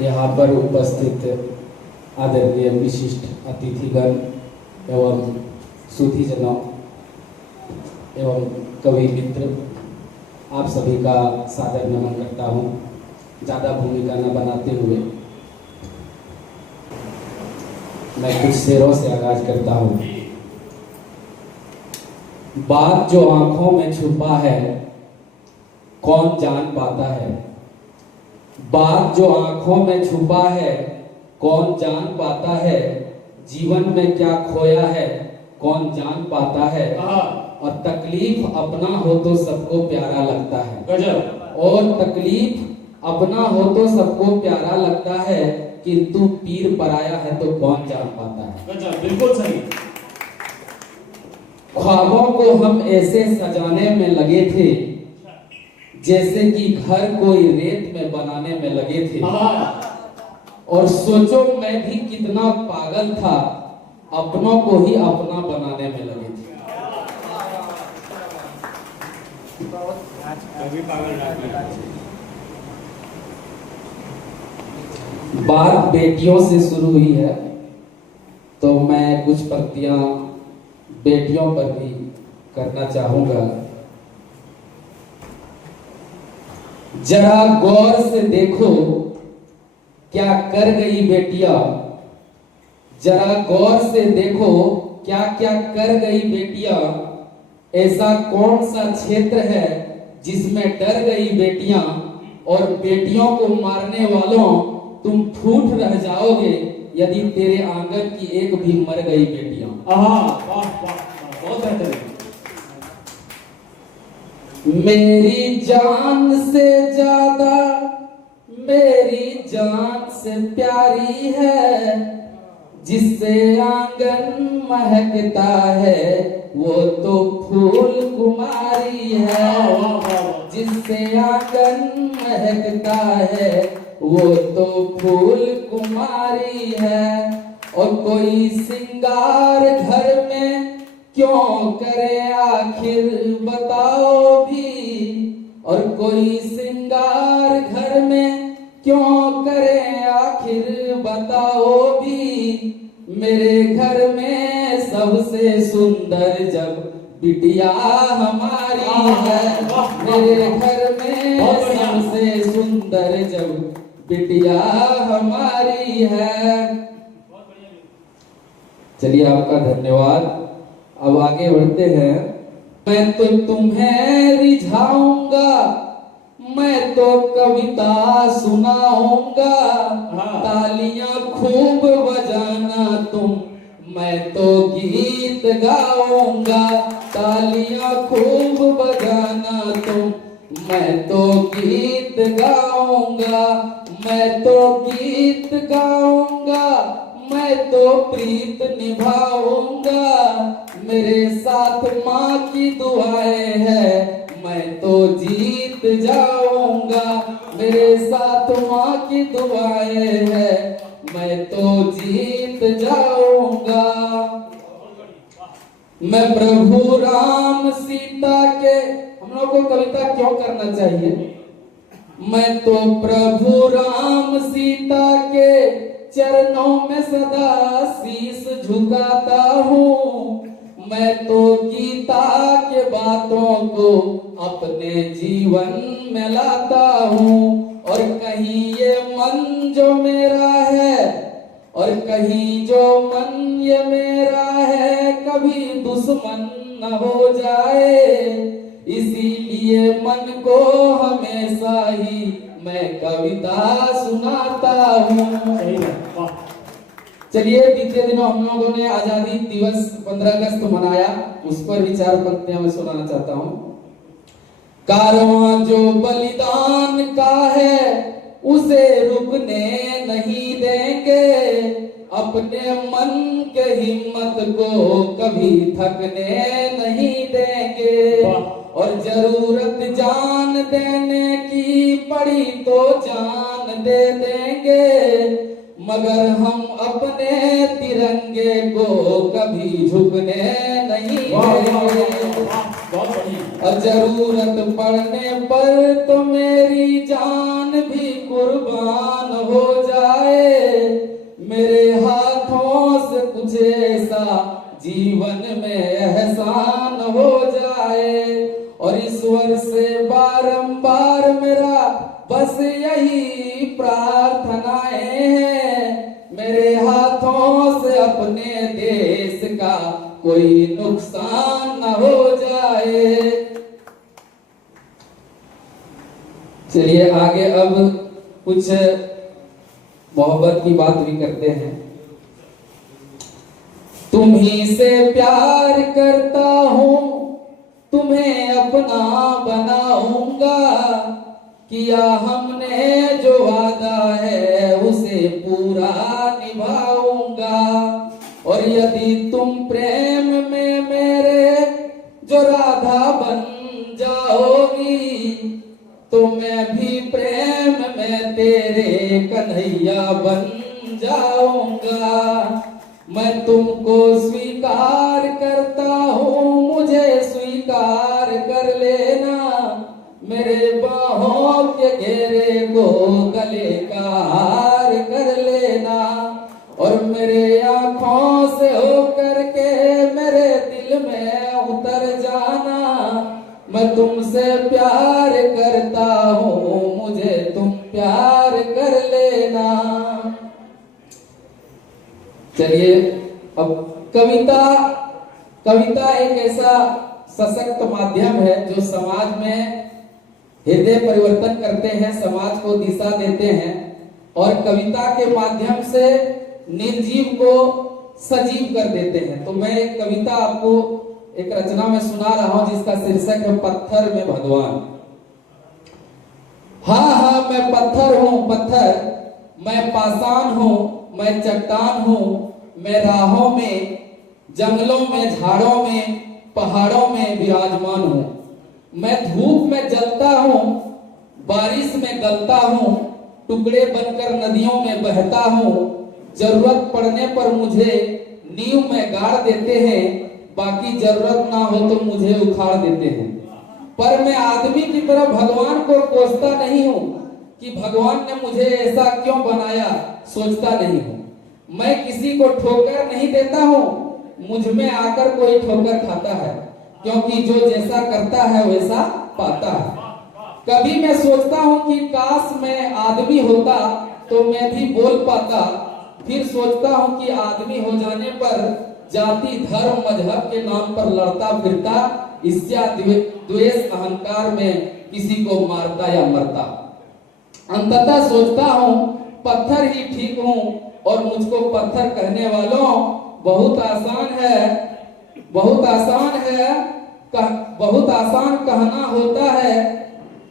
यहाँ पर उपस्थित आदरणीय विशिष्ट अतिथिगण एवं सुधीजनों एवं कवि मित्र, आप सभी का सादर नमन करता हूँ। ज़्यादा भूमिका न बनाते हुए मैं कुछ शेरों से आगाज करता हूँ। बात जो आंखों में छुपा है कौन जान पाता है, बात जो आंखों में छुपा है कौन जान पाता है, जीवन में क्या खोया है कौन जान पाता है, और तकलीफ अपना हो तो सबको प्यारा लगता है। गजब। और तकलीफ अपना हो तो सबको प्यारा लगता है, किंतु पीर पराया है तो कौन जान पाता है। गजब, बिल्कुल सही। ख्वाबों को हम ऐसे सजाने में लगे थे जैसे कि घर कोई रेत में बनाने में लगे थे, और सोचो मैं भी कितना पागल था, अपनों को ही अपना बनाने में लगे थे। बात बेटियों से शुरू हुई है तो मैं कुछ पंक्तियां बेटियों पर भी करना चाहूंगा। जरा गौर से देखो क्या कर गई बेटियां, जरा गौर से देखो क्या क्या कर गई बेटियां, ऐसा कौन सा क्षेत्र है जिसमें डर गई बेटियां, और बेटियों को मारने वालों तुम ठूठ रह जाओगे यदि तेरे आंगन की एक भी मर गई बेटियां। बहुत बेहतर। मेरी जान से ज्यादा मेरी जान से प्यारी है, जिससे आंगन महकता है वो तो फूल कुमारी है, जिससे आंगन महकता है वो तो फूल कुमारी है। और कोई सिंगार घर में क्यों करे आखिर बताओ भी, और कोई सिंगार घर में क्यों करे आखिर बताओ भी, मेरे घर में सबसे सुंदर जब बिटिया हमारी है, मेरे घर में सबसे सुंदर जब बिटिया हमारी है। चलिए, आपका धन्यवाद। अब आगे बढ़ते हैं। मैं तो तुम्हें रिझाऊंगा, मैं तो कविता सुनाऊंगा, तालियां खूब बजाना तुम, मैं तो गीत गाऊंगा, तालियां खूब बजाना तुम, मैं तो गीत गाऊंगा, मैं तो गीत गाऊंगा, मैं तो प्रीत निभाऊंगा, मेरे साथ माँ की दुआएं हैं, मैं तो जीत जाऊंगा, मेरे साथ माँ की दुआएं हैं, मैं तो जीत जाऊंगा। मैं प्रभु राम सीता के, हम लोग को कविता क्यों करना चाहिए? मैं तो प्रभु राम सीता के चरणों में सदा शीश झुकाता हूँ, मैं तो गीता के बातों को अपने जीवन में लाता हूँ, और कहीं ये मन जो मेरा है, और कहीं जो मन ये मेरा है, कभी दुश्मन न हो जाए, इसीलिए मन को हमेशा ही मैं कविता सुनाता हूँ। चलिए, बीते दिनों हम लोगों ने आजादी दिवस 15 अगस्त मनाया, उस पर भी 4 पंक्तियां मैं सुनाना चाहता हूँ। कारवां जो बलिदान का है उसे रुकने नहीं देंगे, अपने मन के हिम्मत को कभी थकने नहीं देंगे, और जरूरत जान देने की पड़ी तो जान दे देंगे, मगर हम अपने तिरंगे को कभी झुकने नहीं देंगे, और जरूरत पड़ने पर तो मेरी जान भी कुर्बान हो जाए। कोई नुकसान न हो जाए। चलिए आगे अब कुछ मोहब्बत की बात भी करते हैं। तुम्ही से प्यार करता हूँ, तुम्हें अपना बनाऊंगा, किया हमने जो वादा है उसे पूरा निभाऊंगा। और यदि तुम प्रेम में मेरे जो राधा बन जाओगी, तो मैं भी प्रेम में तेरे कन्हैया बन जाऊंगा। मैं तुमको स्वीकार करता हूँ, मुझे स्वीकार कर लेना, मेरे बाहों के घेरे को गले का हार कर लेना। और मेरे आँखों से होकर के मेरे दिल में उतर जाना। मैं तुमसे प्यार करता हूँ, मुझे तुम प्यार कर लेना। चलिए अब कविता एक ऐसा सशक्त माध्यम है जो समाज में हृदय परिवर्तन करते हैं, समाज को दिशा देते हैं और कविता के माध्यम से निर्जीव को सजीव कर देते हैं। तो मैं एक कविता आपको एक रचना में सुना रहा हूं जिसका शीर्षक है पत्थर में भगवान। हाँ हाँ मैं पत्थर हूँ पत्थर, मैं पाषाण हूँ, मैं चट्टान हूँ, मैं राहों में, जंगलों में, झाड़ों में, पहाड़ों में विराजमान हूँ। मैं धूप में जलता हूँ, बारिश में गलता हूँ, टुकड़े बनकर नदियों में बहता हूँ। जरूरत पड़ने पर मुझे नींव में गाड़ देते हैं, बाकी जरूरत ना हो तो मुझे उखाड़ देते हैं। पर मैं आदमी की तरह भगवान को कोसता नहीं हूँ कि भगवान ने मुझे ऐसा क्यों बनाया, सोचता नहीं हूँ। मैं किसी को ठोकर नहीं देता हूँ, मुझ में आकर कोई ठोकर खाता है, क्योंकि जो जैसा करता है वैसा पाता है। कभी मैं सोचता हूँ कि काश मैं आदमी होता तो मैं भी बोल पाता। फिर सोचता हूँ कि आदमी हो जाने पर जाति, धर्म, मजहब के नाम पर लड़ता फिरता, ईर्ष्या, द्वेष, अहंकार में किसी को मारता या मरता। अंततः सोचता हूँ पत्थर ही ठीक हूँ और मुझको पत्थर कहने वालों बहुत आसान है, बहुत आसान कहना होता है।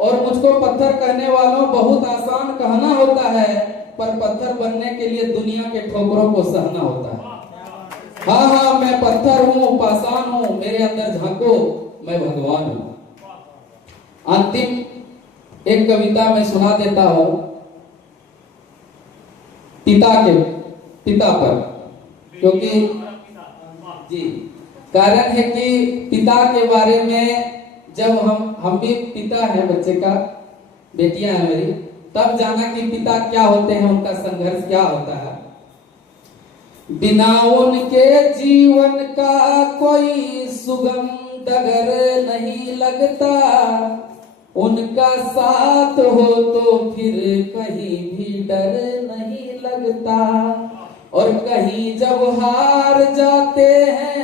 और मुझको पत्थर कहने वालों बहुत आसान कहना होता है, पर पत्थर बनने के लिए दुनिया के ठोकरों को सहना होता है। हाँ हाँ मैं पत्थर हूँ, पाषाण हूँ, मेरे अंदर झांको, मैं भगवान हूँ। अंतिम एक कविता मैं सुना देता हूँ पिता पर, क्योंकि जी कारण है कि पिता के बारे में जब हम भी पिता हैं, बच्चे का बेटियां हैं मेरी, तब जाना कि पिता क्या होते हैं, उनका संघर्ष क्या होता है। बिना उनके जीवन का कोई सुगम डगर नहीं लगता, उनका साथ हो तो फिर कहीं भी डर नहीं लगता। और कहीं जब हार जाते हैं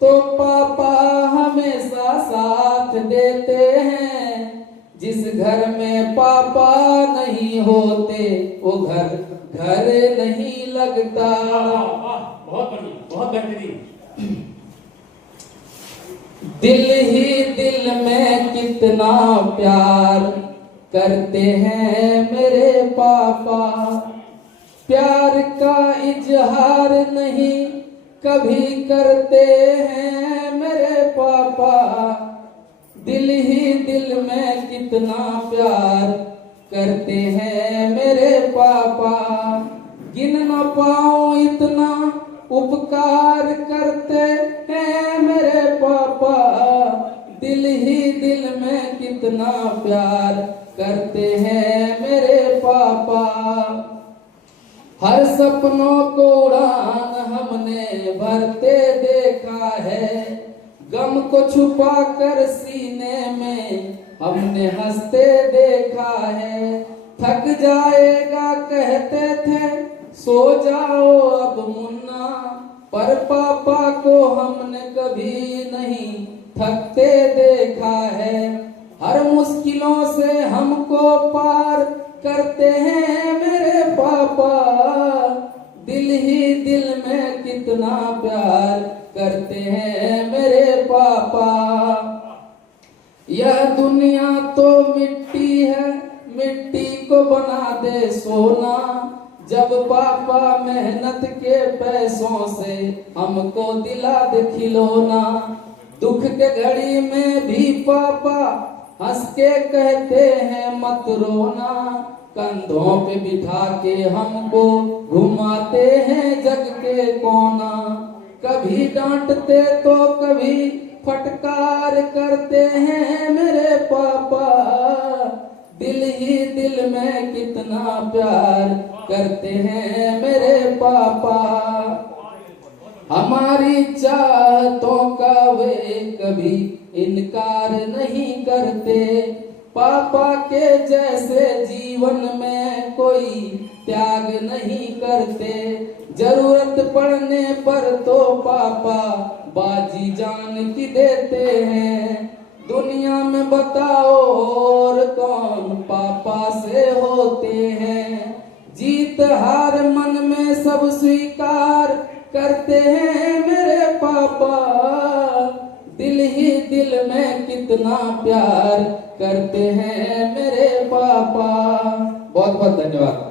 तो पापा हमेशा साथ देते हैं। जिस घर में पापा नहीं होते वो घर नहीं लगता। बहुत बढ़िया, बहुत बेहतरीन। दिल ही दिल में कितना प्यार करते हैं मेरे पापा, प्यार का इजहार नहीं कभी करते हैं मेरे पापा। दिल ही दिल में कितना प्यार करते हैं मेरे पापा, गिन न पाऊं इतना उपकार करते हैं मेरे पापा। दिल ही दिल में कितना प्यार करते हैं मेरे पापा। हर सपनों को उड़ान हमने भरते देखा है, गम को छुपा कर सीने में हमने हंसते देखा है। थक जाएगा कहते थे सो जाओ अब मुन्ना, पर पापा को हमने कभी नहीं थकते देखा है। हर मुश्किलों से हमको पार करते हैं मेरे पापा। दिल ही दिल में कितना प्यार करते हैं मेरे पापा। यह दुनिया तो मिट्टी है, मिट्टी को बना दे सोना। जब पापा मेहनत के पैसों से हमको दिला दे खिलौना। दुख के घड़ी में भी पापा हंस के कहते हैं मत रोना। कंधों पे बिठा के हमको घुमाते हैं जग के कोना। कभी डांटते तो कभी फटकार करते हैं मेरे पापा। दिल ही दिल में कितना प्यार करते हैं मेरे पापा। हमारी चाहतों का वे कभी इनकार नहीं करते। पापा के जैसे जीवन में कोई त्याग नहीं करते। जरूरत पड़ने पर तो पापा बाजी जान की देते हैं। दुनिया में बताओ और कौन पापा से होते हैं। जीत हार मन में सब स्वीकार करते हैं मेरे पापा। दिल ही दिल में कितना प्यार करते हैं मेरे पापा। बहुत बहुत धन्यवाद।